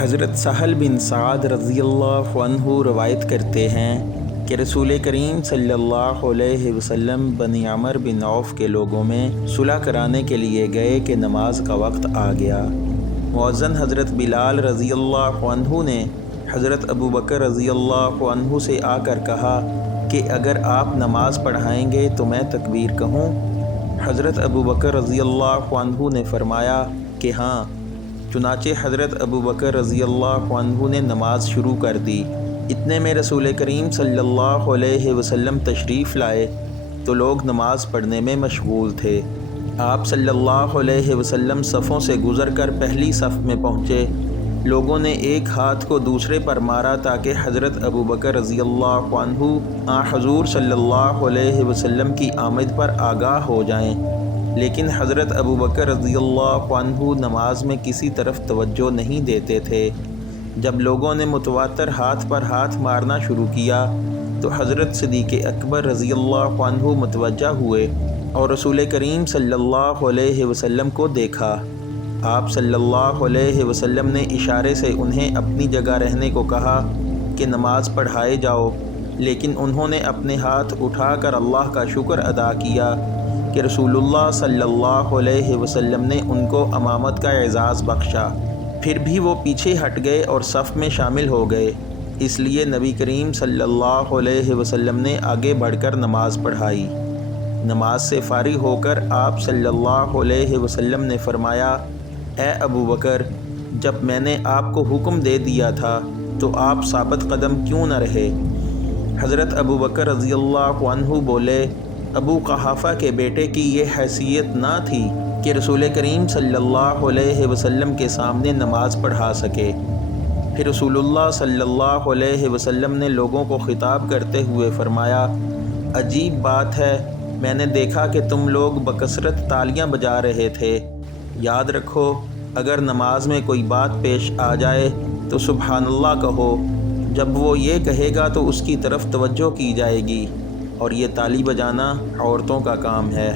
حضرت سہل بن سعد رضی اللہ عنہ روایت کرتے ہیں کہ رسول کریم صلی اللہ علیہ وسلم بنی عمر بن عوف کے لوگوں میں صلح کرانے کے لیے گئے کہ نماز کا وقت آ گیا۔ مؤذن حضرت بلال رضی اللہ عنہ نے حضرت ابوبکر رضی اللہ عنہ سے آ کر کہا کہ اگر آپ نماز پڑھائیں گے تو میں تکبیر کہوں؟ حضرت ابوبکر رضی اللہ عنہ نے فرمایا کہ ہاں۔ چنانچہ حضرت ابوبکر رضی اللہ عنہ نے نماز شروع کر دی۔ اتنے میں رسول کریم صلی اللہ علیہ وسلم تشریف لائے تو لوگ نماز پڑھنے میں مشغول تھے۔ آپ صلی اللہ علیہ وسلم صفوں سے گزر کر پہلی صف میں پہنچے۔ لوگوں نے ایک ہاتھ کو دوسرے پر مارا تاکہ حضرت ابوبکر رضی اللہ عنہ حضور صلی اللہ علیہ وسلم کی آمد پر آگاہ ہو جائیں، لیکن حضرت ابوبکر رضی اللہ عنہ نماز میں کسی طرف توجہ نہیں دیتے تھے۔ جب لوگوں نے متواتر ہاتھ پر ہاتھ مارنا شروع کیا تو حضرت صدیق اکبر رضی اللہ عنہ متوجہ ہوئے اور رسول کریم صلی اللہ علیہ وسلم کو دیکھا۔ آپ صلی اللہ علیہ وسلم نے اشارے سے انہیں اپنی جگہ رہنے کو کہا کہ نماز پڑھائے جاؤ، لیکن انہوں نے اپنے ہاتھ اٹھا کر اللہ کا شکر ادا کیا کہ رسول اللہ صلی اللہ علیہ وسلم نے ان کو امامت کا اعزاز بخشا۔ پھر بھی وہ پیچھے ہٹ گئے اور صف میں شامل ہو گئے، اس لیے نبی کریم صلی اللہ علیہ وسلم نے آگے بڑھ کر نماز پڑھائی۔ نماز سے فارغ ہو کر آپ صلی اللہ علیہ وسلم نے فرمایا، اے ابوبکر، جب میں نے آپ کو حکم دے دیا تھا تو آپ ثابت قدم کیوں نہ رہے؟ حضرت ابوبکر رضی اللہ عنہ بولے، ابو قحافہ کے بیٹے کی یہ حیثیت نہ تھی کہ رسول کریم صلی اللہ علیہ وسلم کے سامنے نماز پڑھا سکے۔ پھر رسول اللہ صلی اللہ علیہ وسلم نے لوگوں کو خطاب کرتے ہوئے فرمایا، عجیب بات ہے، میں نے دیکھا کہ تم لوگ بکثرت تالیاں بجا رہے تھے۔ یاد رکھو، اگر نماز میں کوئی بات پیش آ جائے تو سبحان اللہ کہو۔ جب وہ یہ کہے گا تو اس کی طرف توجہ کی جائے گی، اور یہ تالی بجانا عورتوں کا کام ہے۔